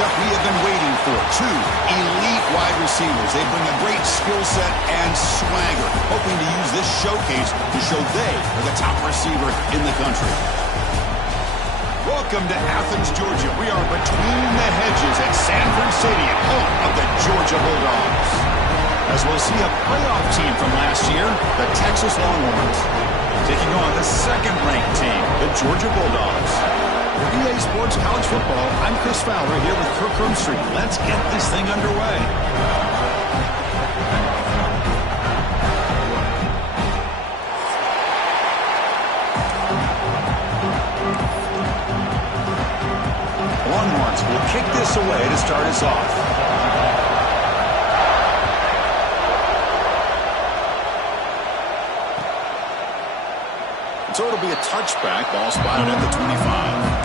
matchup we have been waiting for. Two elite wide receivers. They bring a great skill set and swagger, hoping to use this showcase to show they are the top receiver in the country. Welcome to Athens, Georgia. We are between the hedges at Sanford Stadium, home of the Georgia Bulldogs. As we'll see a playoff team from last year, the Texas Longhorns, taking on the second-ranked team, the Georgia Bulldogs. For EA Sports College Football, I'm Chris Fowler here with Kirk Hermstreet. Let's get this thing underway. Longhorns will kick this away to start us off. So it'll be a touchback, ball spotted at the 25.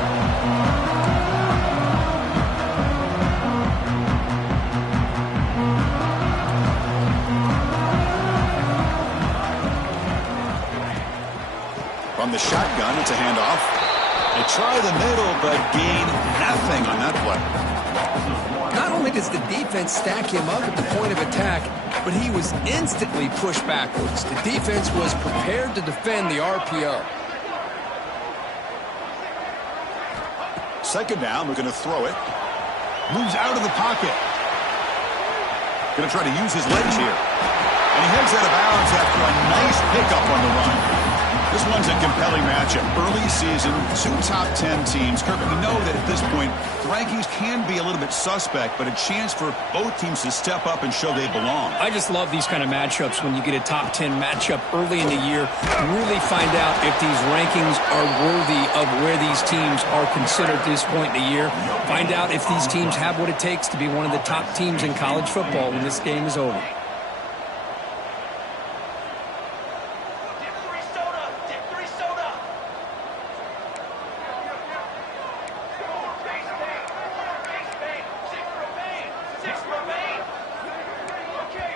From the shotgun, it's a handoff. They try the middle, but gain nothing on that play. Not only does the defense stack him up at the point of attack, but he was instantly pushed backwards. The defense was prepared to defend the RPO. Second down, we're going to throw it. Moves out of the pocket. Going to try to use his legs here. And he heads out of bounds after a nice pickup on the run. This one's a compelling matchup. Early season, two top 10 teams. Kirk, we know that at this point, the rankings can be a little bit suspect, but a chance for both teams to step up and show they belong. I just love these kind of matchups when you get a top 10 matchup early in the year. Really find out if these rankings are worthy of where these teams are considered at this point in the year. Find out if these teams have what it takes to be one of the top teams in college football when this game is over.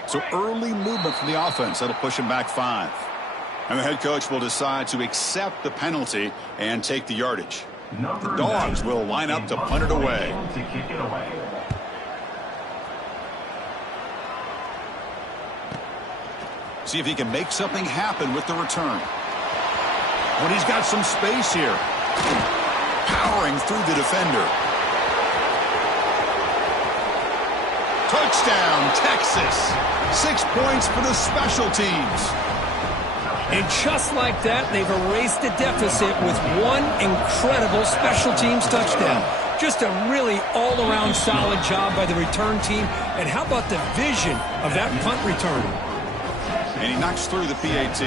So early movement from the offense. That'll push him back 5. And the head coach will decide to accept the penalty and take the yardage. The Dogs will line up to punt it away. See if he can make something happen with the return. But he's got some space here. Powering through the defender. Touchdown, Texas. 6 points for the special teams. And just like that, they've erased the deficit with one incredible special teams touchdown. Just a really all-around solid job by the return team. And how about the vision of that punt return? And he knocks through the PAT.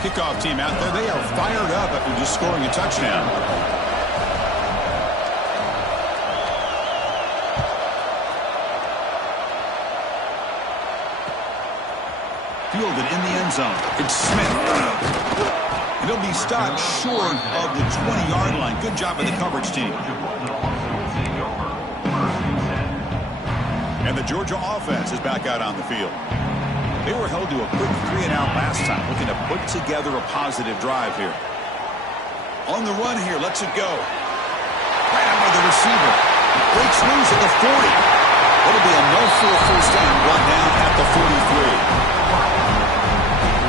Kickoff team out there. They are fired up after just scoring a touchdown. Fielded in the end zone. It's Smith. And he'll be stopped short of the 20-yard line. Good job by the coverage team. And the Georgia offense is back out on the field. They were held to a quick 3-and-out last time, looking to put together a positive drive here. On the run here, lets it go. Right out by the receiver. Breaks loose at the 40. It'll be a no-full first down, brought down at the 43.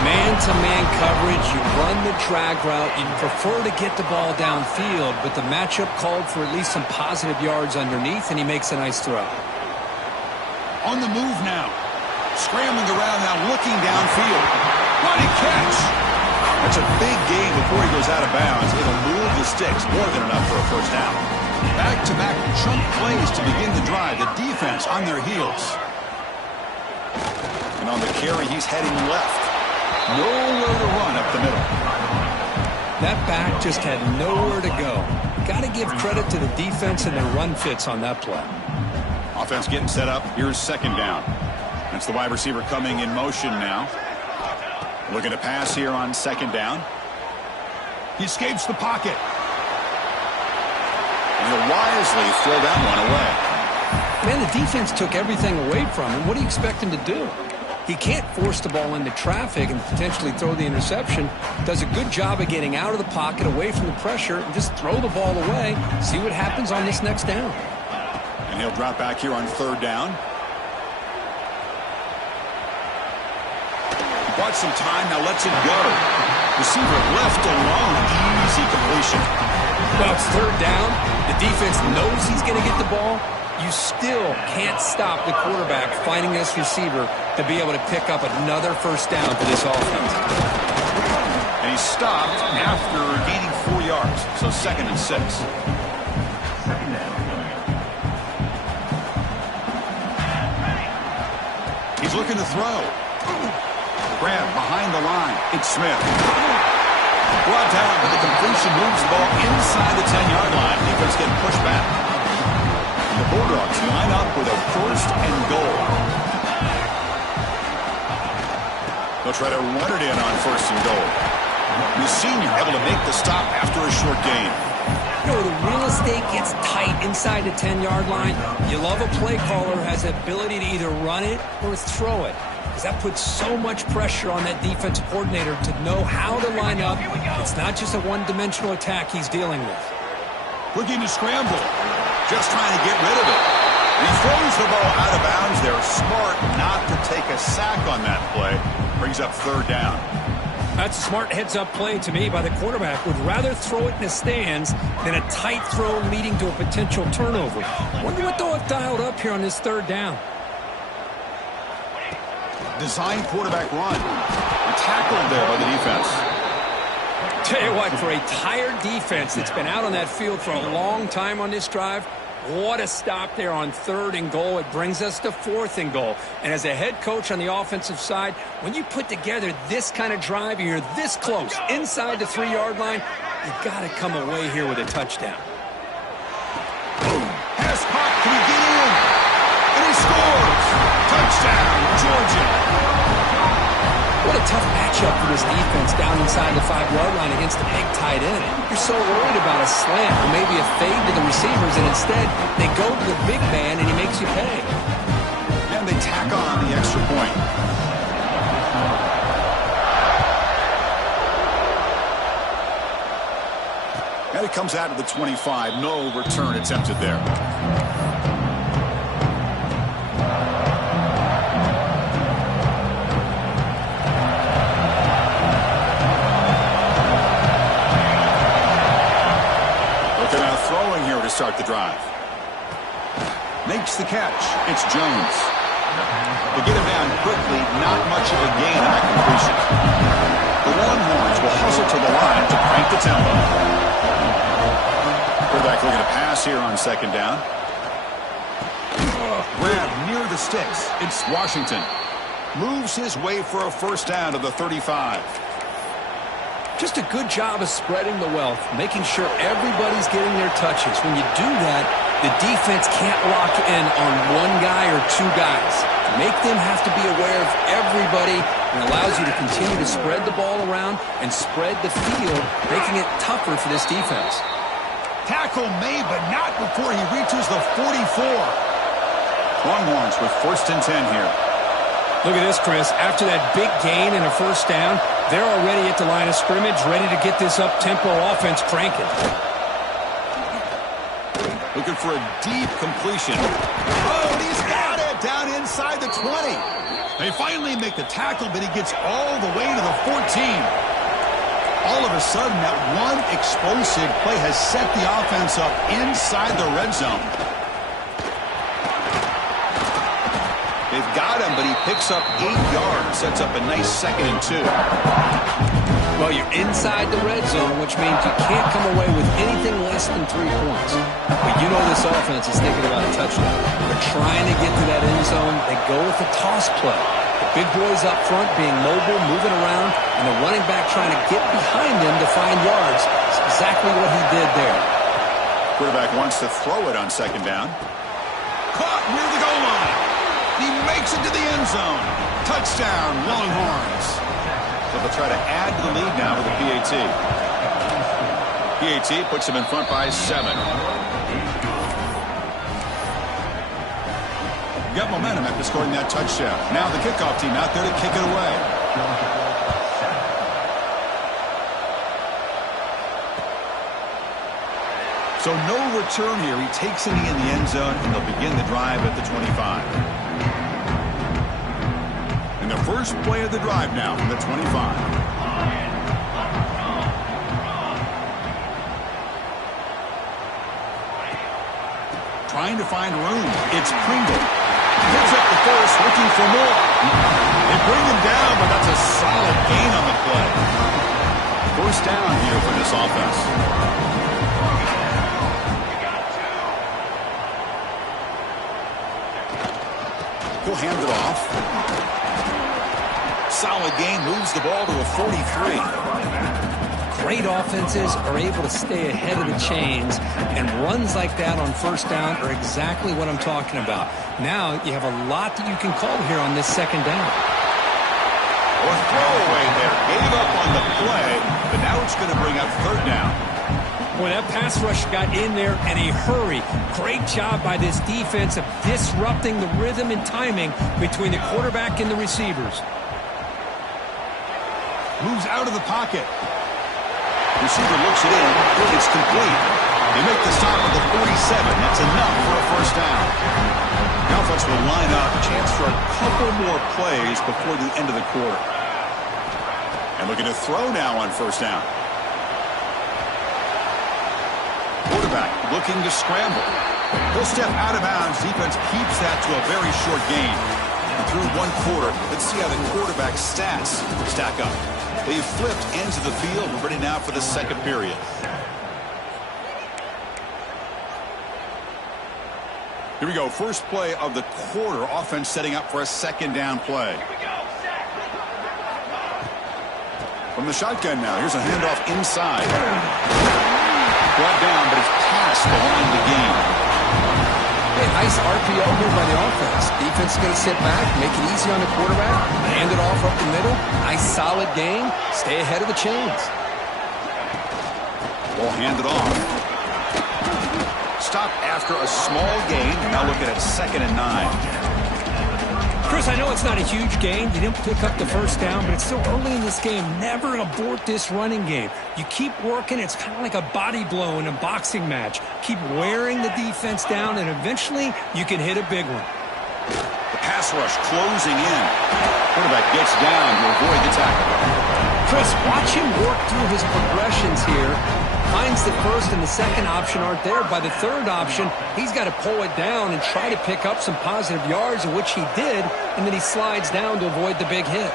Man-to-man coverage, you run the drag route, you prefer to get the ball downfield, but the matchup called for at least some positive yards underneath, and he makes a nice throw. On the move now. Scrambling around now, looking downfield. What a catch! That's a big gain before he goes out of bounds. It'll move the sticks, more than enough for a first down. Back-to-back chunk plays to begin the drive. The defense on their heels. And on the carry, he's heading left. Nowhere to run up the middle. That back just had nowhere to go. Got to give credit to the defense and their run fits on that play. Offense getting set up. Here's second down. That's the wide receiver coming in motion now. Looking to pass here on second down. He escapes the pocket. And he'll wisely throw that one away. Man, the defense took everything away from him. What do you expect him to do? He can't force the ball into traffic and potentially throw the interception. Does a good job of getting out of the pocket, away from the pressure, and just throw the ball away. See what happens on this next down. And he'll drop back here on third down. Bought some time, now lets it go. Receiver left alone, easy completion. Well, it's third down. The defense knows he's going to get the ball. You still can't stop the quarterback finding this receiver to be able to pick up another first down for this offense. And he stopped after gaining 4 yards, so 2nd and 6. He's looking to throw. Grab behind the line. It's Smith. Brought down, but the completion moves the ball inside the 10-yard line. Defense getting pushed back. The Bulldogs line up with a 1st and goal. They'll try to run it in on 1st and goal. The senior able to make the stop after a short gain. You know, the real estate gets tight inside the 10-yard line. You love a play caller who has the ability to either run it or throw it, because that puts so much pressure on that defensive coordinator to know how to line up. It's not just a one-dimensional attack he's dealing with. Looking to scramble. Just trying to get rid of it. And he throws the ball out of bounds. They're smart not to take a sack on that play. Brings up third down. That's a smart heads-up play to me by the quarterback. Would rather throw it in the stands than a tight throw leading to a potential turnover. Wonder what they'll have dialed up here on this third down. Design quarterback run. Tackled there by the defense. Tell you what, for a tired defense that's been out on that field for a long time on this drive, what a stop there on 3rd and goal. It brings us to 4th and goal. And as a head coach on the offensive side, when you put together this kind of drive and you're this close inside the 3-yard line, you've got to come away here with a touchdown. Pass caught. Can he get in? And he scores. Touchdown, Georgia. What a tough matchup for this defense down inside the 5-yard line against a big tight end. You're so worried about a slant or maybe a fade to the receivers, and instead they go to the big man and he makes you pay. And they tack on the extra point. And it comes out of the 25. No return attempted there. To start the drive. Makes the catch. It's Jones. They get him down quickly. Not much of a gain on that completion. The Longhorns will hustle to the line to crank the tempo. Quarterback looking to pass here on 2nd down. Grab near the sticks. It's Washington. Moves his way for a 1st down to the 35. Just a good job of spreading the wealth, making sure everybody's getting their touches. When you do that, the defense can't lock in on one guy or 2 guys. Make them have to be aware of everybody, and allows you to continue to spread the ball around and spread the field, making it tougher for this defense. Tackle made, but not before he reaches the 44. Longhorns with 1st and 10 here. Look at this, Chris. After that big gain and a 1st down, they're already at the line of scrimmage, ready to get this up-tempo offense cranking. Looking for a deep completion. Oh, he's got it down inside the 20. They finally make the tackle, but he gets all the way to the 14. All of a sudden, that one explosive play has set the offense up inside the red zone. They've got him, but he picks up 8 yards, sets up a nice 2nd and 2. Well, you're inside the red zone, which means you can't come away with anything less than 3 points. But you know this offense is thinking about a touchdown. They're trying to get to that end zone. They go with the toss play. The big boys up front being mobile, moving around, and the running back trying to get behind them to find yards. It's exactly what he did there. Quarterback wants to throw it on 2nd down. Caught near the goal line. He makes it to the end zone. Touchdown, Longhorns. So they'll try to add to the lead now with a PAT. PAT puts them in front by 7. got momentum after scoring that touchdown. Now the kickoff team out there to kick it away. So no return here. He takes a knee in the end zone, and they'll begin the drive at the 25. And the first play of the drive now from the 25. Trying to find room. It's Pringle. Gets up the first, looking for more. They bring him down, but that's a solid gain on the play. First down here for this offense. He'll hand it off. Solid gain, moves the ball to a 43. Great offenses are able to stay ahead of the chains, and runs like that on first down are exactly what I'm talking about. Now you have a lot that you can call here on this second down. Or throwaway there. Gave up on the play, but now it's going to bring up third down. When that pass rush got in there in a hurry, great job by this defense of disrupting the rhythm and timing between the quarterback and the receivers. Moves out of the pocket. Receiver looks it in. It's complete. They make the stop at the 47. That's enough for a first down. The offense will line up. Chance for a couple more plays before the end of the quarter. And looking to throw now on first down. Quarterback looking to scramble. He'll step out of bounds. Defense keeps that to a very short gain. And through one quarter, let's see how the quarterback stats stack up. They've flipped into the field. We're ready now for the second period. Here we go. First play of the quarter. Offense setting up for a second down play. From the shotgun now. Here's a handoff inside. Brought down, but it's past the line of the game. Hey, nice RPO here by the offense. Defense is going to sit back, make it easy on the quarterback, hand it off up the middle. Nice solid game. Stay ahead of the chains. Ball handed off. Stop after a small gain. Now looking at 2nd and 9. Chris, I know it's not a huge gain. You didn't pick up the first down, but it's still early in this game. Never abort this running game. You keep working. It's kind of like a body blow in a boxing match. Keep wearing the defense down, and eventually you can hit a big one. The pass rush closing in. Quarterback gets down to avoid the tackle. Chris, watch him work through his progressions here. Finds the first and the second option aren't there. By the third option, he's got to pull it down and try to pick up some positive yards, which he did, and then he slides down to avoid the big hit.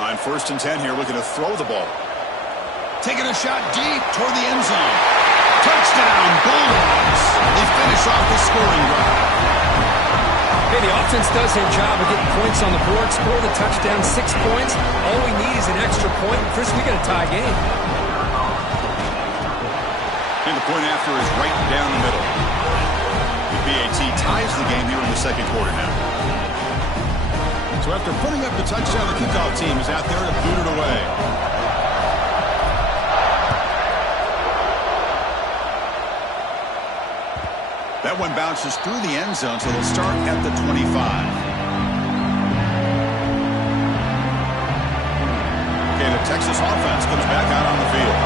On 1st and 10 here, looking to throw the ball. Taking a shot deep toward the end zone. Touchdown, Bulldogs. They finish off the scoring drive. Hey, the offense does their job of getting points on the board. Score the touchdown, 6 points. All we need is an extra point. Chris, we got a tie game. And the point after is right down the middle. The BAT ties the game here in the second quarter now. So after putting up the touchdown, the kickoff team is out there to boot it away. That one bounces through the end zone, so they'll start at the 25. Okay, the Texas offense comes back out on the field.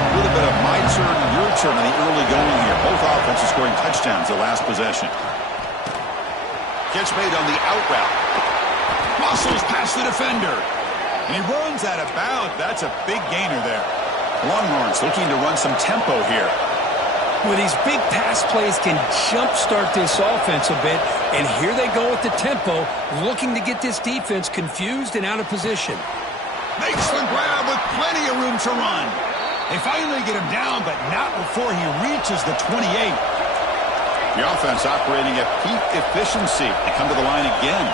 A little bit of my turn, your turn in the early going here. Both offenses scoring touchdowns the last possession. Catch made on the out route. Muscles past the defender. And he runs out of bounds. That's a big gainer there. Longhorns looking to run some tempo here. Well, these big pass plays can jumpstart this offense a bit. And here they go with the tempo, looking to get this defense confused and out of position. Makes the grab with plenty of room to run. They finally get him down, but not before he reaches the 28. The offense operating at peak efficiency. They come to the line again.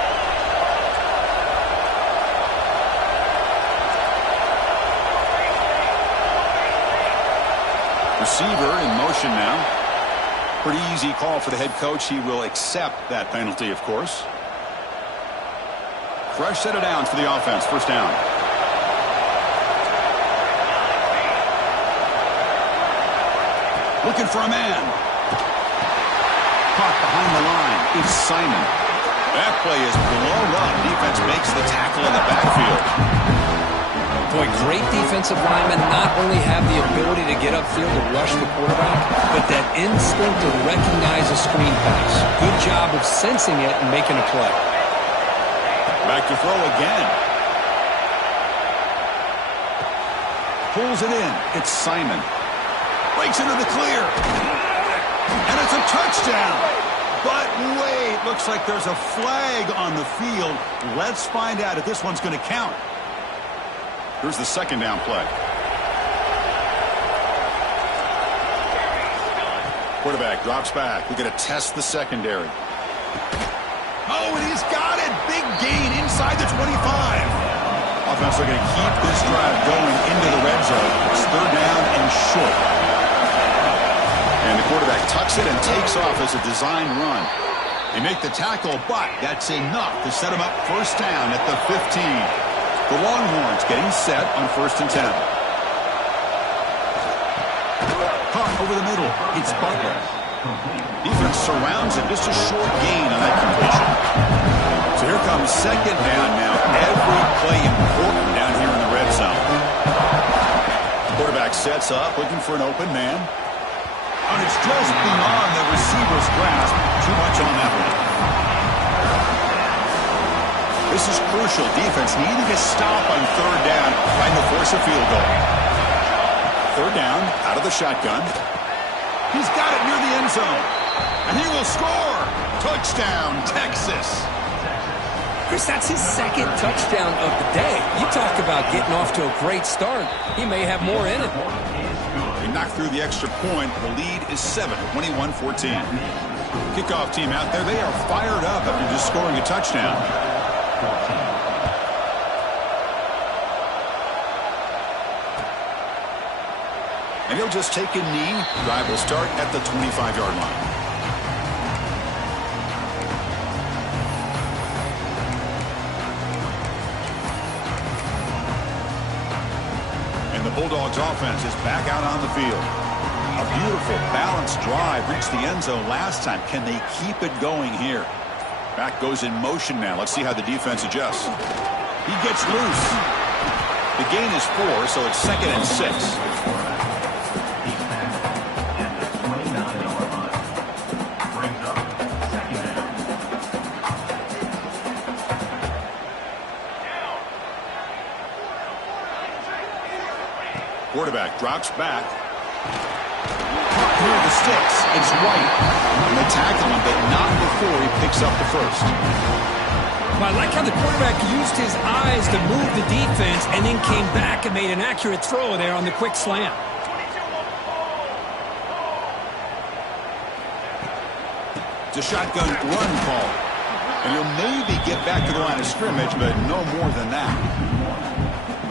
Receiver in motion now. Pretty easy call for the head coach. He will accept that penalty, of course. Fresh set of downs for the offense. First down. Looking for a man. Caught behind the line. It's Simon. That play is blown up. Defense makes the tackle in the backfield. Boy, great defensive linemen not only have the ability to get upfield and rush the quarterback, but that instinct to recognize a screen pass. Good job of sensing it and making a play. Back to throw again. Pulls it in. It's Simon. Breaks into the clear. And it's a touchdown. But wait, looks like there's a flag on the field. Let's find out if this one's going to count. Here's the second down play. Quarterback drops back. We're going to test the secondary. Oh, and he's got it. Big gain inside the 25. Offense are going to keep this drive going into the red zone. It's third down and short. And the quarterback tucks it and takes off as a design run. They make the tackle, but that's enough to set him up first down at the 15. The Longhorns getting set on 1st and 10. Caught over the middle. It's Butler. Defense surrounds it. Just a short gain on that completion. So here comes second down now. Every play important down here in the red zone. Quarterback sets up, looking for an open man. And it's just beyond the receiver's grasp. Too much on that one. This is crucial. Defense needing a stop on third down, trying to force a field goal. Third down, out of the shotgun. He's got it near the end zone. And he will score. Touchdown, Texas. Chris, that's his second touchdown of the day. You talk about getting off to a great start. He may have more in it. They knocked through the extra point. The lead is 7, 21-14. Kickoff team out there. They are fired up after just scoring a touchdown. And he'll just take a knee. Drive will start at the 25-yard line. And the Bulldogs offense is back out on the field. A beautiful, balanced drive. Reached the end zone last time. Can they keep it going here? Back goes in motion now. Let's see how the defense adjusts. He gets loose. The gain is 4, so it's 2nd and 6. Quarterback drops back. Near the sticks. It's White. And they tackle him, but not before he picks up the first. Well, I like how the quarterback used his eyes to move the defense and then came back and made an accurate throw there on the quick slant. It's a shotgun run call. And he'll maybe get back to the line of scrimmage, but no more than that.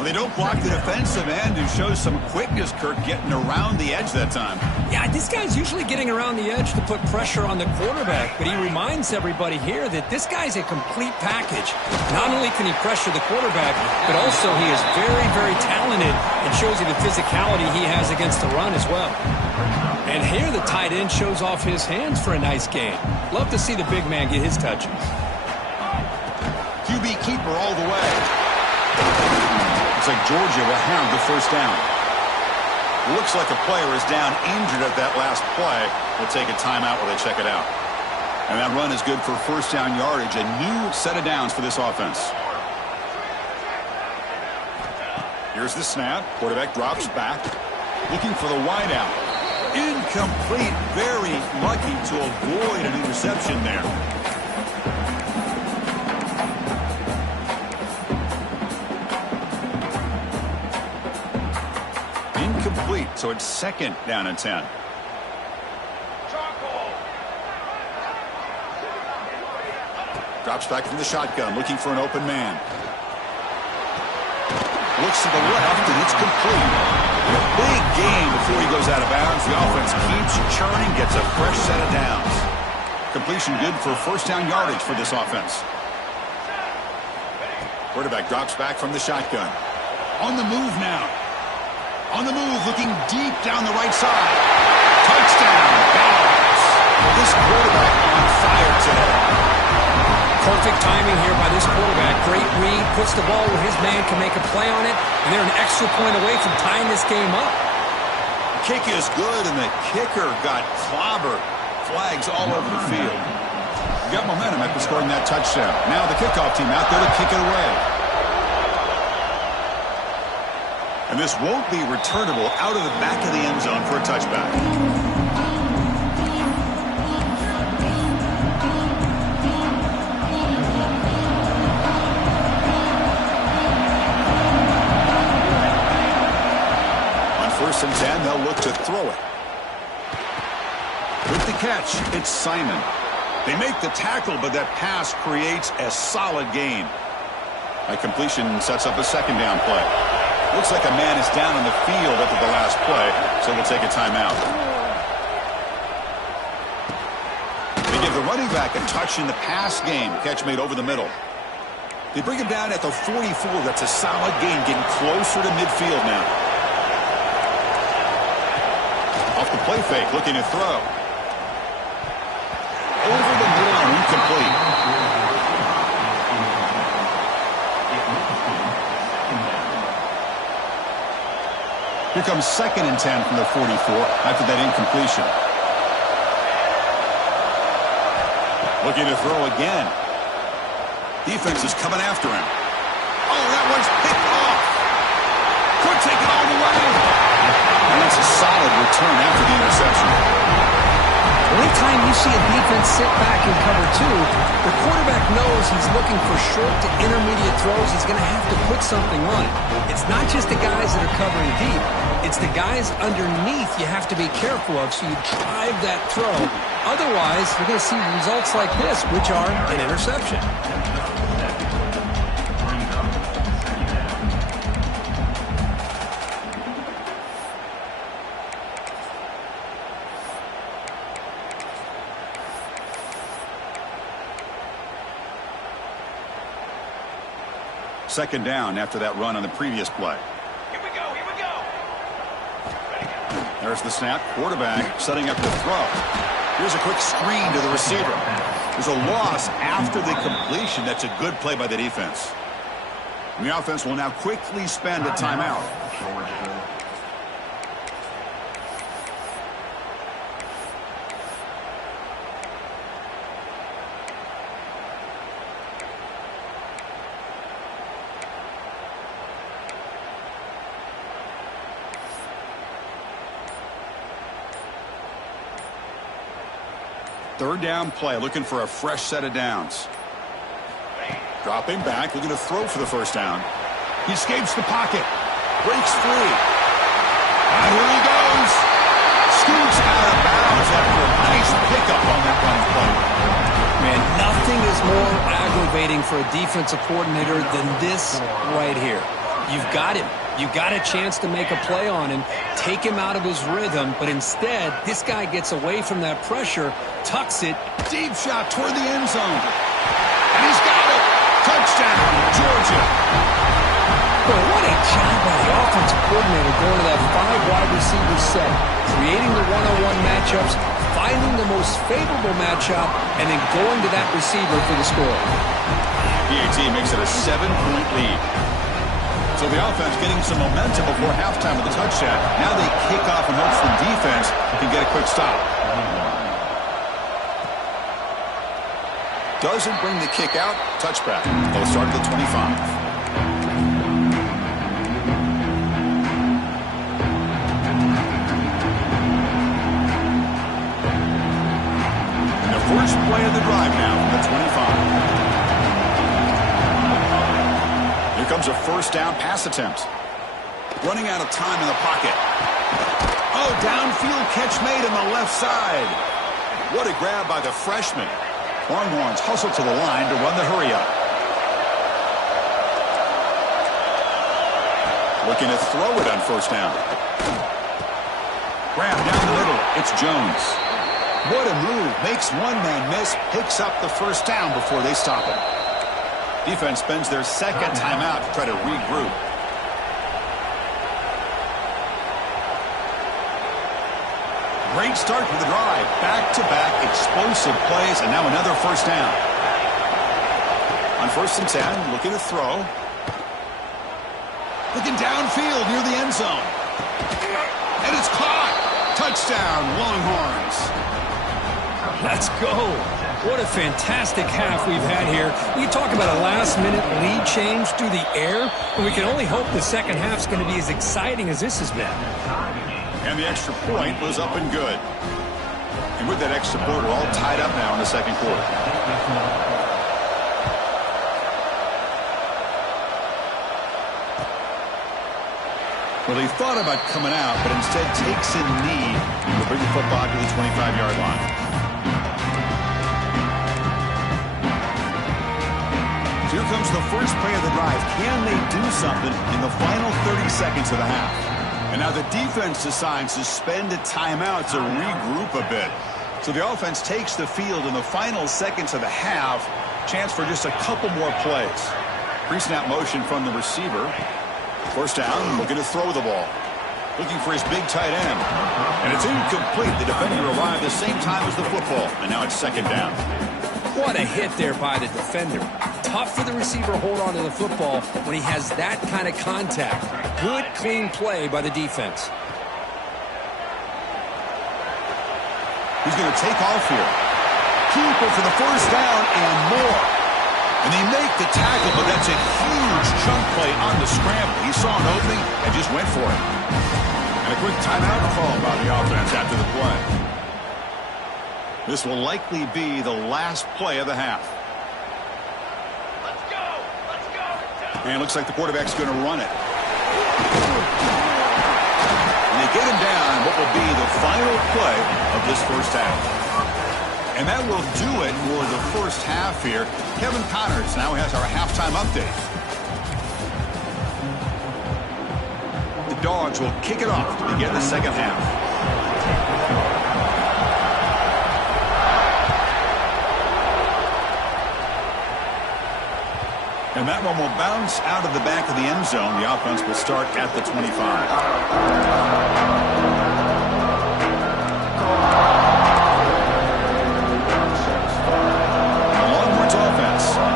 They don't block the defensive end, who shows some quickness, Kirk, getting around the edge that time. Yeah, this guy's usually getting around the edge to put pressure on the quarterback, but he reminds everybody here that this guy's a complete package. Not only can he pressure the quarterback, but also he is very, very talented and shows you the physicality he has against the run as well. And here the tight end shows off his hands for a nice gain. Love to see the big man get his touches. QB keeper all the way. Looks like Georgia will have the first down. Looks like a player is down injured at that last play. We'll take a timeout while they check it out. And that run is good for first down yardage. A new set of downs for this offense. Here's the snap. Quarterback drops back. Looking for the wideout. Incomplete. Very lucky to avoid an interception there. Incomplete, so it's 2nd down and 10. Drops back from the shotgun, looking for an open man. Looks to the left, and it's complete. A big gain before he goes out of bounds. The offense keeps churning, gets a fresh set of downs. Completion good for first down yardage for this offense. Quarterback drops back from the shotgun. On the move now. On the move, looking deep down the right side. Touchdown, Bengals. This quarterback on fire today. Perfect timing here by this quarterback. Great read, puts the ball where his man can make a play on it, and they're an extra point away from tying this game up. Kick is good, and the kicker got clobbered. Flags all over the field. Got momentum after scoring that touchdown. Now the kickoff team out there to kick it away. And this won't be returnable out of the back of the end zone for a touchback. On 1st and 10, they'll look to throw it. With the catch, it's Simon. They make the tackle, but that pass creates a solid gain. That completion sets up a 2nd down play. Looks like a man is down on the field after the last play, so we'll take a timeout. They give the running back a touch in the pass game. Catch made over the middle. They bring him down at the 44. That's a solid gain, getting closer to midfield now. Off the play fake, looking to throw. Over the middle and incomplete. Here comes 2nd and 10 from the 44 after that incompletion. Looking to throw again. Defense is coming after him. Oh, that one's picked off. Could take it all the way. And that's a solid return after the interception. Anytime you see a defense sit back in cover 2, the quarterback knows he's looking for short to intermediate throws. He's going to have to put something on it. It's not just the guys that are covering deep. It's the guys underneath you have to be careful of, so you drive that throw. Otherwise, you're going to see results like this, which are an interception. Second down after that run on the previous play. Here we go, here we go. There's the snap. Quarterback setting up the throw. Here's a quick screen to the receiver. There's a loss after the completion. That's a good play by the defense. And the offense will now quickly spend a timeout. Third down play, looking for a fresh set of downs. Dropping back, looking to throw for the 1st down. He escapes the pocket, breaks free. And here he goes. Scoots out of bounds after a nice pickup on that running play. Man, nothing is more aggravating for a defensive coordinator than this right here. You've got him. You got a chance to make a play on him, take him out of his rhythm, but instead, this guy gets away from that pressure, tucks it. Deep shot toward the end zone. And he's got it. Touchdown, Georgia. Boy, what a job by the offensive coordinator going to that 5 wide receiver set, creating the one-on-one matchups, finding the most favorable matchup, and then going to that receiver for the score. PAT makes it a 7-point lead. So the offense getting some momentum before halftime with the touchdown. Now they kick off in hopes the defense can get a quick stop. Doesn't bring the kick out. Touchback. They'll start at the 25. And the first play of the drive now from the 25. Here comes a 1st down pass attempt. Running out of time in the pocket. Oh, downfield catch made on the left side. What a grab by the freshman. Longhorns hustle to the line to run the hurry up. Looking to throw it on 1st down. Grab down the middle. It's Jones. What a move. Makes one man miss. Picks up the 1st down before they stop him. Defense spends their 2nd timeout to try to regroup. Great start for the drive. Back-to-back explosive plays, and now another 1st down. On 1st and 10, looking to throw. Looking downfield near the end zone. And it's caught. Touchdown, Longhorns. Let's go. What a fantastic half we've had here. We talk about a last-minute lead change through the air, and we can only hope the second half's going to be as exciting as this has been. And the extra point was up and good. And with that extra point, we're all tied up now in the second quarter. Well, he thought about coming out, but instead takes in knee to bring the football to the 25-yard line. So here comes the first play of the drive. Can they do something in the final 30 seconds of the half? And now the defense decides to spend a timeout to regroup a bit. So the offense takes the field in the final seconds of the half. Chance for just a couple more plays. Pre-snap motion from the receiver. First down, looking to throw the ball. Looking for his big tight end. And it's incomplete. The defender arrived the same time as the football. And now it's second down. What a hit there by the defender. Tough for the receiver to hold on to the football when he has that kind of contact. Good, clean play by the defense. He's going to take off here. Keeper for the first down and more. And they make the tackle, but that's a huge chunk play on the scramble. He saw an opening and just went for it. And a quick timeout call by the offense after the play. This will likely be the last play of the half. Let's go! Let's go! And it looks like the quarterback's going to run it. And they get him down what will be the final play of this first half. And that will do it for the first half here. Kevin Connors now has our halftime update. The Dogs will kick it off to begin the second half. And that one will bounce out of the back of the end zone. The offense will start at the 25.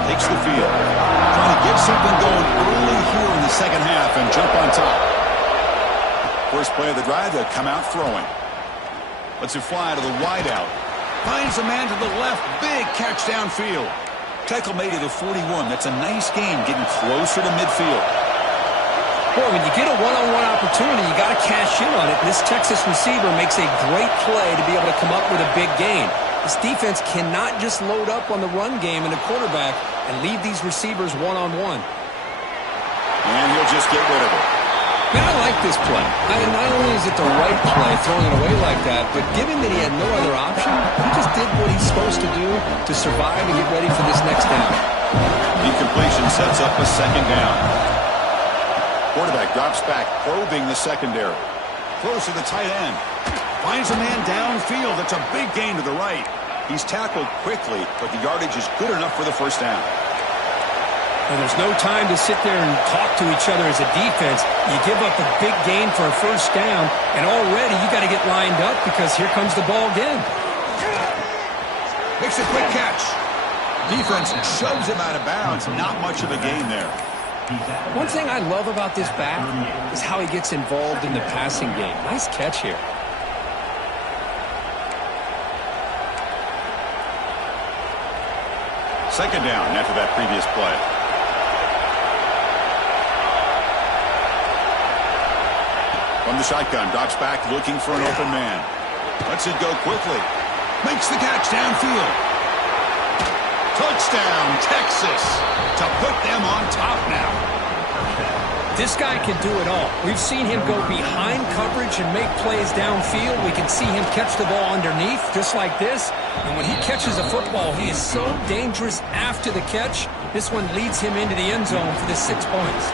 Takes the field. Trying to get something going early here in the second half and jump on top. First play of the drive, they'll come out throwing. Lets it fly to the wideout. Finds a man to the left. Big catch downfield. Tackle made it at 41. That's a nice game getting closer to midfield. Boy, when you get a one-on-one opportunity, you got to cash in on it. This Texas receiver makes a great play to be able to come up with a big gain. This defense cannot just load up on the run game and the quarterback and leave these receivers one-on-one. And he'll just get rid of it. Man, I like this play. Not only is it the right play, throwing it away like that, but given that he had no other option, he just did what he's supposed to do to survive and get ready for this next down. Incompletion sets up a second down. Quarterback drops back, probing the secondary. Throws to the tight end. Finds a man downfield. That's a big gain to the right. He's tackled quickly, but the yardage is good enough for the first down. And there's no time to sit there and talk to each other as a defense. You give up a big gain for a first down, and already you got to get lined up because here comes the ball again. Makes a quick catch. Defense shoves him out of bounds. Not much of a gain there. One thing I love about this back is how he gets involved in the passing game. Nice catch here. Second down after that previous play. From the shotgun, drops back looking for an open man. Lets it go quickly. Makes the catch downfield. Touchdown, Texas, to put them on top now. This guy can do it all. We've seen him go behind coverage and make plays downfield. We can see him catch the ball underneath just like this. And when he catches a football, he is so dangerous after the catch. This one leads him into the end zone for the 6 points.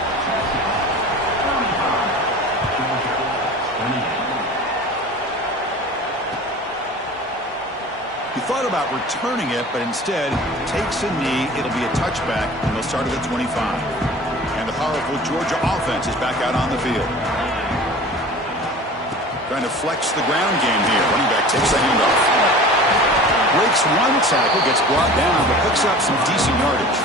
He thought about returning it, but instead takes a knee. It'll be a touchback, and they'll start at the 25. And the powerful Georgia offense is back out on the field. Trying to flex the ground game here. Running back takes the handoff. Breaks one tackle, gets brought down, but picks up some decent yardage.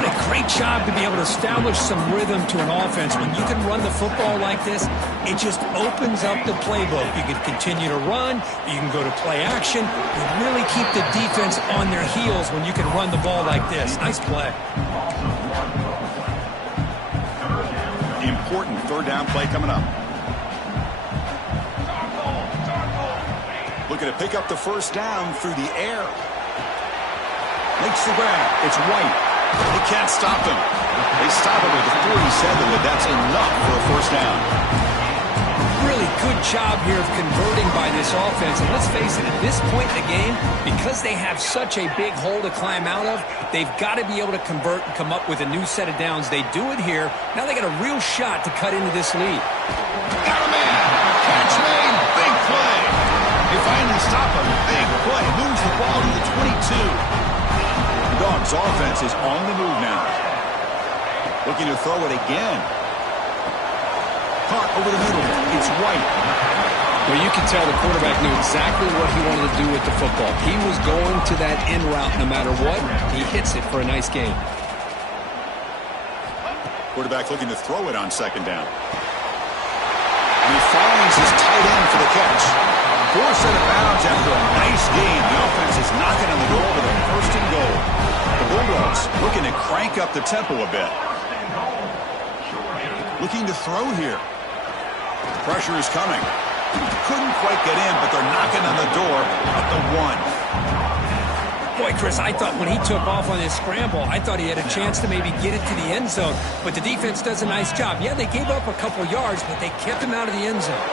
What a great job to be able to establish some rhythm to an offense. When you can run the football like this, it just opens up the playbook. You can continue to run. You can go to play action. You really keep the defense on their heels when you can run the ball like this. Nice play. Important third down play coming up. Looking to pick up the first down through the air. Makes the grab. It's White. They can't stop him. They stop him at the 47, but that's enough for a first down. Really good job here of converting by this offense. And let's face it, at this point in the game, because they have such a big hole to climb out of, they've got to be able to convert and come up with a new set of downs. They do it here. Now they got a real shot to cut into this lead. Got a man. Catch made. Big play. They finally stop him. Big play. Moves the ball to the 22. Dogs offense is on the move now. Looking to throw it again. Caught over the middle. It's White. Well, you can tell the quarterback knew exactly what he wanted to do with the football. He was going to that in route no matter what. He hits it for a nice gain. Quarterback looking to throw it on second down. And he finds his tight end for the catch. Forced out of bounds after a nice gain. The offense is knocking on the door with a first and goal. The Bulldogs looking to crank up the tempo a bit. Looking to throw here. Pressure is coming. Couldn't quite get in, but they're knocking on the door at the 1. Boy, Chris, I thought when he took off on his scramble, I thought he had a chance to maybe get it to the end zone. But the defense does a nice job. Yeah, they gave up a couple yards, but they kept him out of the end zone.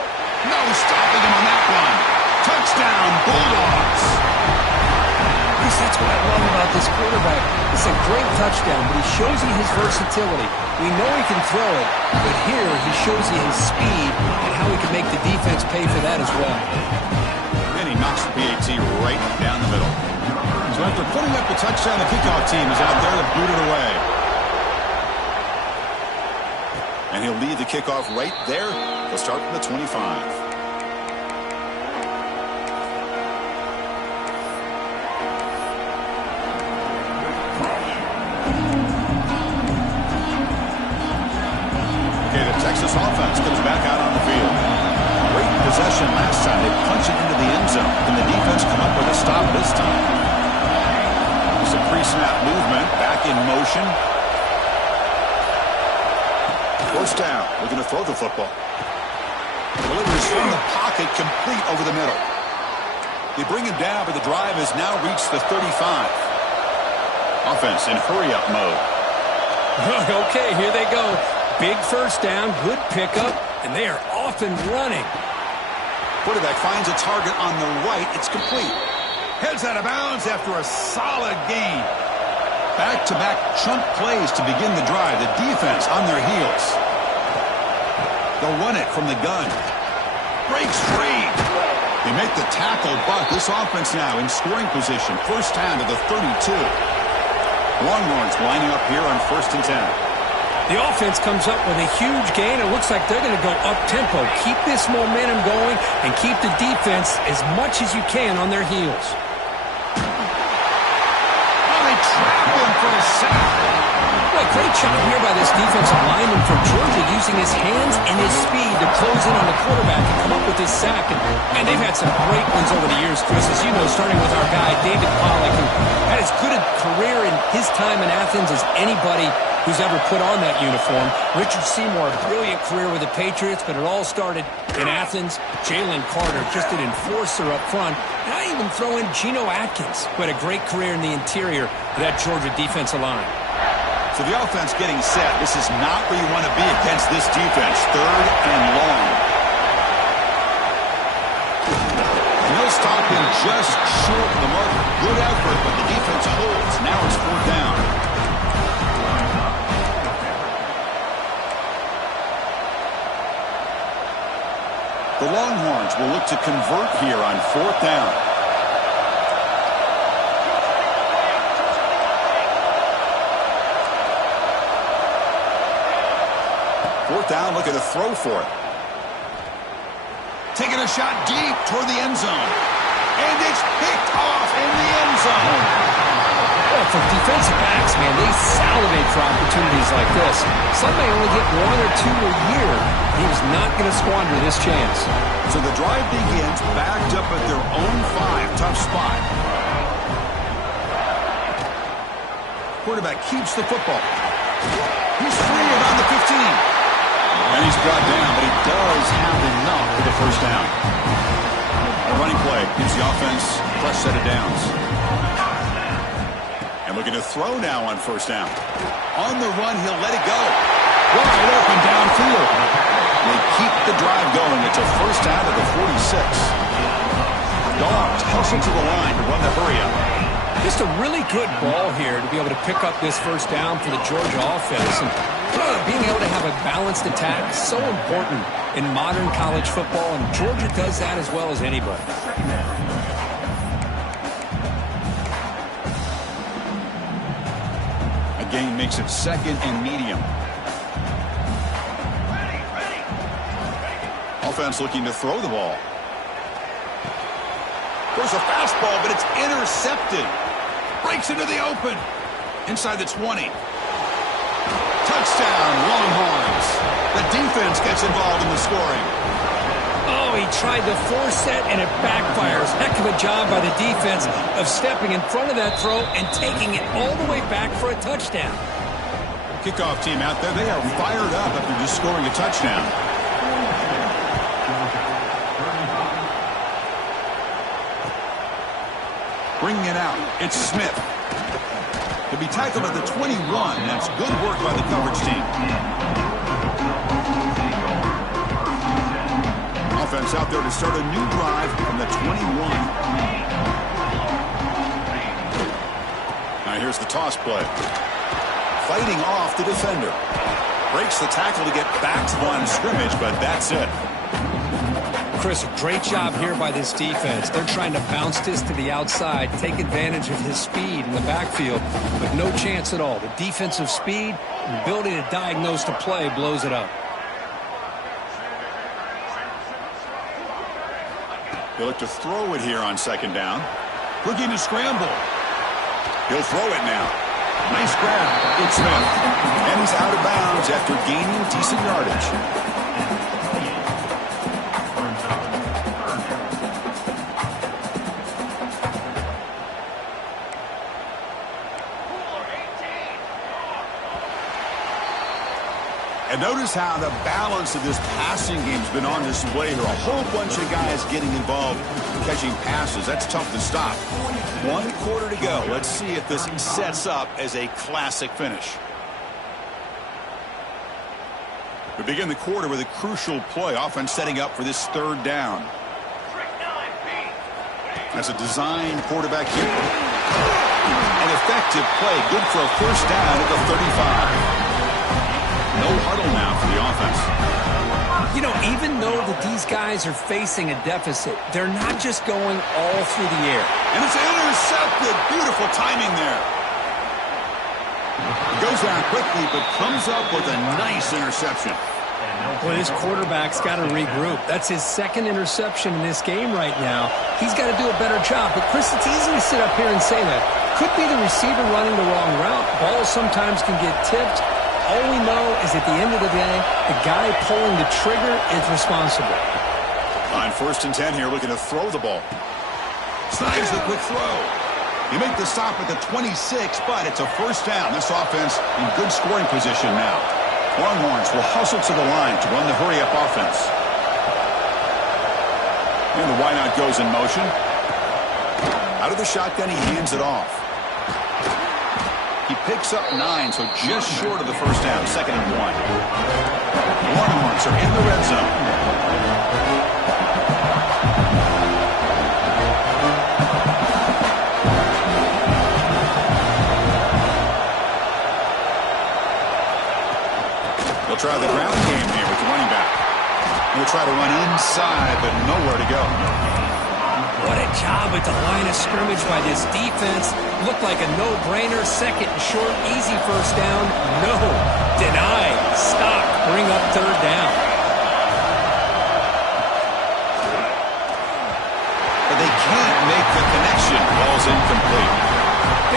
No stopping him on that one. Touchdown, Bulldogs. Chris, that's what I love about this quarterback. It's a great touchdown, but he shows you his versatility. We know he can throw it, but here he shows you his speed and how he can make the defense pay for that as well. And he knocks the PAT right down the middle. So after putting up the touchdown, the kickoff team is out there to boot it away. And he'll lead the kickoff right there. He'll start from the 25. Texas offense comes back out on the field. Great possession last time. They punch it into the end zone. Can the defense come up with a stop this time? Some pre-snap movement. Back in motion. First down. Looking to throw the football. Delivers from the pocket, complete over the middle. They bring him down, but the drive has now reached the 35. Offense in hurry-up mode. Okay, here they go. Big first down, good pickup, and they are off and running. Quarterback finds a target on the right. It's complete. Heads out of bounds after a solid gain. Back-to-back chunk plays to begin the drive. The defense on their heels. They'll run it from the gun. Breaks free. They make the tackle, but this offense now in scoring position. First down to the 32. Longhorns lining up here on 1st and 10. The offense comes up with a huge gain. It looks like they're going to go up-tempo. Keep this momentum going and keep the defense as much as you can on their heels. Oh, they trap him for a sack. Boy, great job here by this defensive lineman from Georgia using his hands and his speed to close in on the quarterback and come up with this sack. And they've had some great ones over the years, Chris, as you know, starting with our guy, David Pollack, who had as good a career in his time in Athens as anybody who's ever put on that uniform. Richard Seymour, brilliant career with the Patriots, but it all started in Athens. Jalen Carter, just an enforcer up front. And I even throw in Geno Atkins, who had a great career in the interior of that Georgia defensive line. So the offense getting set. This is not where you want to be against this defense. 3rd and long. And they'll stop him just short of the marker. Good effort, but the defense holds. Now it's 4th down. The Longhorns will look to convert here on 4th down. Fourth down, looking to throw for it. Taking a shot deep toward the end zone. And it's picked off in the end zone. Well, for defensive backs, man, they salivate for opportunities like this. Some may only get 1 or 2 a year. He was not going to squander this chance. So the drive begins backed up at their own 5. Tough spot. Quarterback keeps the football. He's free around the 15. And he's brought down, but he does have enough for the first down. A running play gives the offense a fresh set of downs. And looking to throw now on first down. On the run, he'll let it go. Wide open downfield. They keep the drive going. It's a first down at the 46. Dogs hustle to the line to run the hurry-up. Just a really good ball here to be able to pick up this first down for the Georgia offense. And being able to have a balanced attack is so important in modern college football, and Georgia does that as well as anybody. A gain makes it 2nd and medium. Offense looking to throw the ball. There's a fastball, but it's intercepted. Breaks into the open. Inside the 20. Touchdown, Longhorns. The defense gets involved in the scoring. Oh, he tried to force it, and it backfires. Heck of a job by the defense of stepping in front of that throw and taking it all the way back for a touchdown. Kickoff team out there, they are fired up after just scoring a touchdown. Bringing it out, it's Smith. To be tackled at the 21, that's good work by the coverage team. Offense out there to start a new drive from the 21. Now here's the toss play. Fighting off the defender. Breaks the tackle to get back to the line of scrimmage, but that's it. Chris, great job here by this defense. They're trying to bounce this to the outside, take advantage of his speed in the backfield, but no chance at all. The defensive speed and ability to diagnose the play blows it up. He'll look to throw it here on 2nd down. Looking to scramble. He'll throw it now. Nice grab. It's Smith. And he's out of bounds after gaining decent yardage. And notice how the balance of this passing game has been on display here. A whole bunch of guys getting involved catching passes. That's tough to stop. 1 quarter to go. Let's see if this sets up as a classic finish. We begin the quarter with a crucial play. Offense setting up for this 3rd down. That's a design quarterback here. An effective play. Good for a first down at the 35. No huddle now for the offense. You know, even though that these guys are facing a deficit, they're not just going all through the air. And it's intercepted. Beautiful timing there. It goes down quickly, but comes up with a nice interception. Well, this quarterback's got to regroup. That's his 2nd interception in this game right now. He's got to do a better job. But, Chris, it's easy to sit up here and say that. Could be the receiver running the wrong route. Balls sometimes can get tipped. All we know is at the end of the day, the guy pulling the trigger is responsible. On 1st and 10 here, looking to throw the ball. Slides the quick throw. You make the stop at the 26, but it's a first down. This offense in good scoring position now. Longhorns will hustle to the line to run the hurry-up offense. And the wideout goes in motion. Out of the shotgun, he hands it off. He picks up 9, so just short of the first down, 2nd and 1. Longhorns are in the red zone. They'll try the ground game here with the running back. He'll try to run inside, but nowhere to go. What a job at the line of scrimmage by this defense. Looked like a no-brainer. 2nd and short, easy first down. No. Denied. Stop. Bring up 3rd down. But they can't make the connection. Ball's incomplete.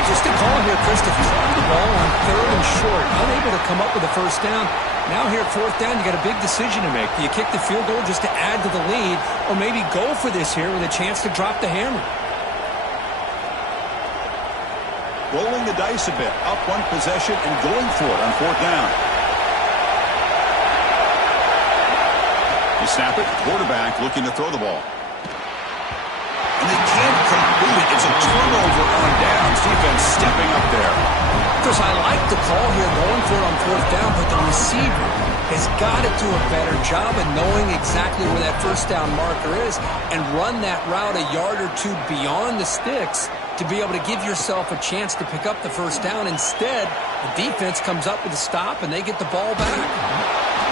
Just a call here, Chris, to throw the ball on 3rd and short. Unable to come up with a first down. Now here at 4th down, you got a big decision to make. Do you kick the field goal just to add to the lead, or maybe go for this here with a chance to drop the hammer? Rolling the dice a bit. Up one possession and going for it on 4th down. They snap it. Quarterback looking to throw the ball. And they can't complete it. It's a turnover on downs. Defense stepping up there. Chris, I like the call here going for it on 4th down, but the receiver has got to do a better job of knowing exactly where that first down marker is and run that route a yard or two beyond the sticks to be able to give yourself a chance to pick up the first down. Instead, the defense comes up with a stop, and they get the ball back.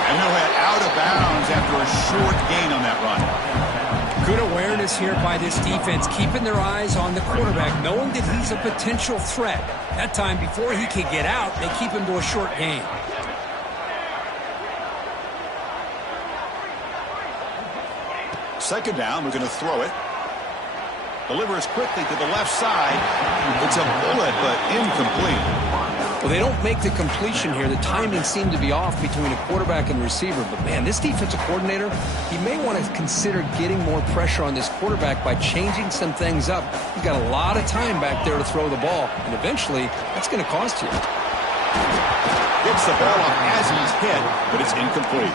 And he'll head out of bounds after a short gain on that run. Good awareness here by this defense, keeping their eyes on the quarterback, knowing that he's a potential threat. That time, before he can get out, they keep him to a short gain. Second down, we're going to throw it. Delivers quickly to the left side. It's a bullet, but incomplete. Well, they don't make the completion here. The timing seemed to be off between a quarterback and receiver. But, man, this defensive coordinator, he may want to consider getting more pressure on this quarterback by changing some things up. He's got a lot of time back there to throw the ball, and eventually that's going to cost you. Gets the ball up as he's hit, but it's incomplete.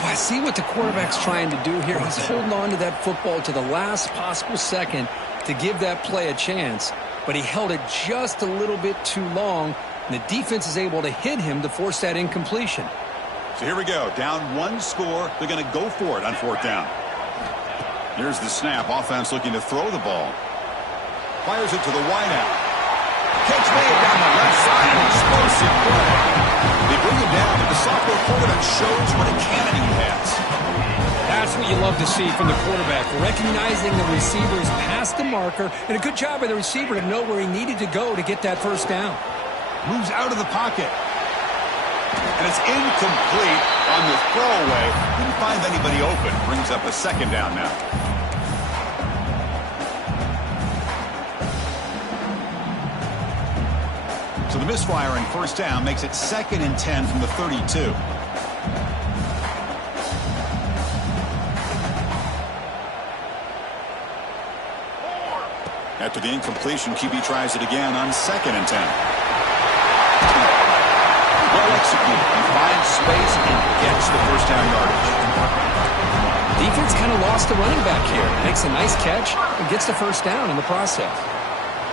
Well, I see what the quarterback's trying to do here. He's holding on to that football to the last possible second to give that play a chance, but he held it just a little bit too long, and the defense is able to hit him to force that incompletion. So here we go. Down one score. They're going to go for it on 4th down. Here's the snap. Offense looking to throw the ball. Fires it to the wideout. Catch made down the left side. An explosive play. They bring him down, but the sophomore quarterback shows what a cannon he has. That's what you love to see from the quarterback, recognizing the receiver's past the marker, and a good job by the receiver to know where he needed to go to get that first down. Moves out of the pocket. And it's incomplete on the throwaway. Didn't find anybody open. Brings up a second down now. So the misfire in first down makes it 2nd and 10 from the 32. After the incompletion, QB tries it again on 2nd and 10. Well executed. He finds space and gets the first down yardage. Defense kind of lost the running back here. Makes a nice catch and gets the first down in the process.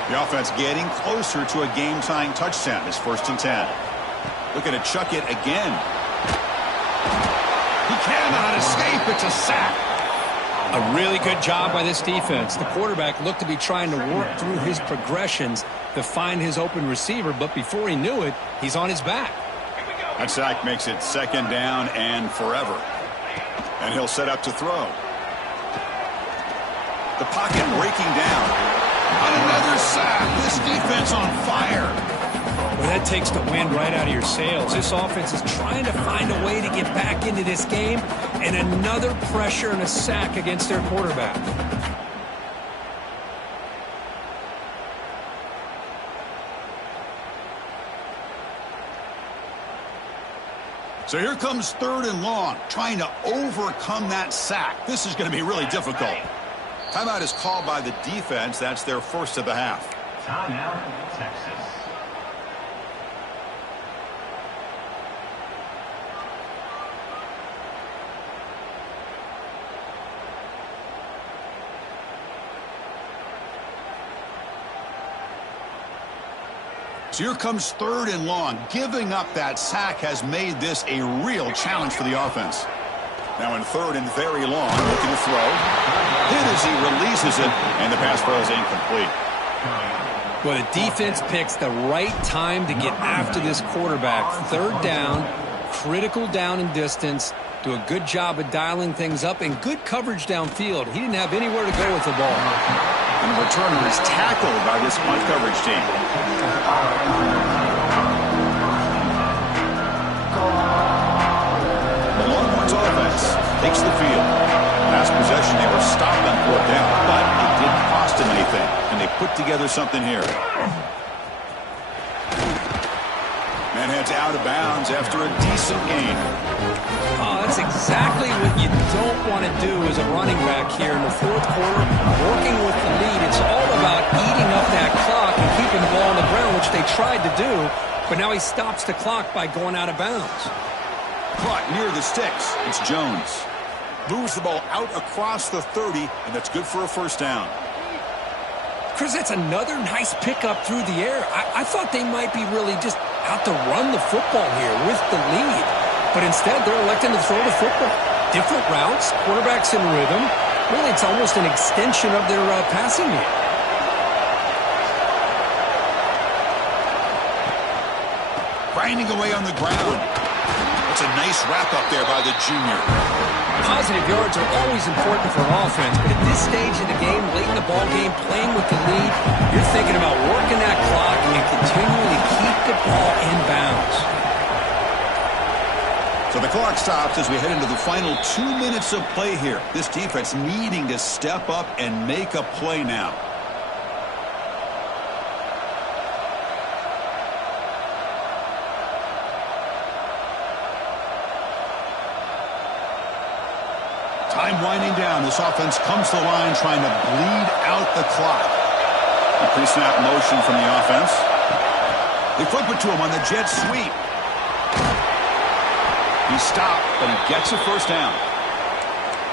The offense getting closer to a game-tying touchdown. It's 1st and 10. Looking to chuck it again. He cannot escape. It's a sack. A really good job by this defense. The quarterback looked to be trying to work through his progressions to find his open receiver, but before he knew it, he's on his back. That sack makes it 2nd down and forever. And he'll set up to throw. The pocket breaking down. On another sack, this defense on fire. Well, that takes the wind right out of your sails. This offense is trying to find a way to get back into this game, and another pressure and a sack against their quarterback. So here comes 3rd and long, trying to overcome that sack. This is going to be really difficult. Timeout is called by the defense. That's their first of the half. Timeout, Texas. So here comes 3rd and long. Giving up that sack has made this a real challenge for the offense. Now in 3rd and very long, looking to throw. Hit as he releases it, and the pass throw is incomplete. Well, the defense picks the right time to get after this quarterback. 3rd down, critical down and distance. Do a good job of dialing things up, and good coverage downfield. He didn't have anywhere to go with the ball. And the returner is tackled by this punt coverage team. The Longhorns offense takes the field. Last possession, they were stopped on 4th down, but it didn't cost them anything, and they put together something here. And heads out of bounds after a decent gain. Oh, that's exactly what you don't want to do as a running back here in the fourth quarter. Working with the lead, it's all about eating up that clock and keeping the ball on the ground, which they tried to do. But now he stops the clock by going out of bounds. Caught near the sticks. It's Jones. Moves the ball out across the 30, and that's good for a first down. Chris, that's another nice pickup through the air. I thought they might be really just out to run the football here with the lead. But instead, they're electing to throw the football. Different routes, quarterbacks in rhythm. Really, it's almost an extension of their passing game. Grinding away on the ground. That's a nice wrap up there by the junior. Positive yards are always important for an offense, but at this stage in the game, late in the ball game, playing with the lead, you're thinking about working that clock and continuing to keep the ball in bounds. So the clock stops as we head into the final 2 minutes of play here. This defense needing to step up and make a play now. Time winding down. This offense comes to the line trying to bleed out the clock. A pre-snap motion from the offense. They flip it to him on the jet sweep. He stopped, but he gets a first down.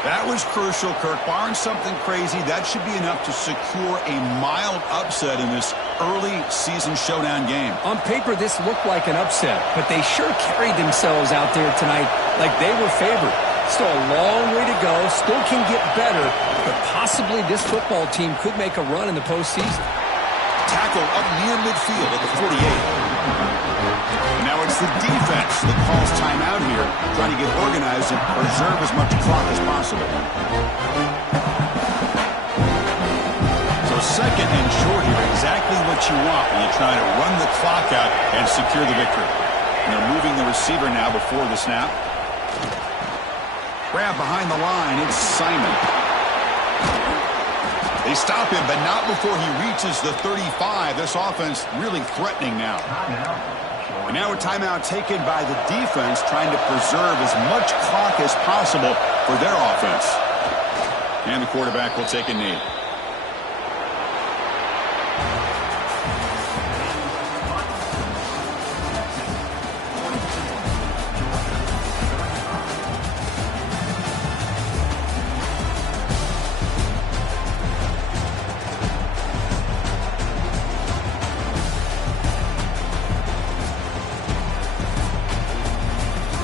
That was crucial, Kirk. Barring something crazy, that should be enough to secure a mild upset in this early season showdown game. On paper, this looked like an upset, but they sure carried themselves out there tonight like they were favored. Still a long way to go, still can get better, but possibly this football team could make a run in the postseason. Tackle up near midfield at the 48. And now it's the defense that calls timeout here, trying to get organized and preserve as much clock as possible. So second and short here, exactly what you want when you're trying to run the clock out and secure the victory. And they're moving the receiver now before the snap. Grab behind the line, it's Simon. They stop him, but not before he reaches the 35. This offense really threatening now. And now a timeout taken by the defense, trying to preserve as much clock as possible for their offense. And the quarterback will take a knee.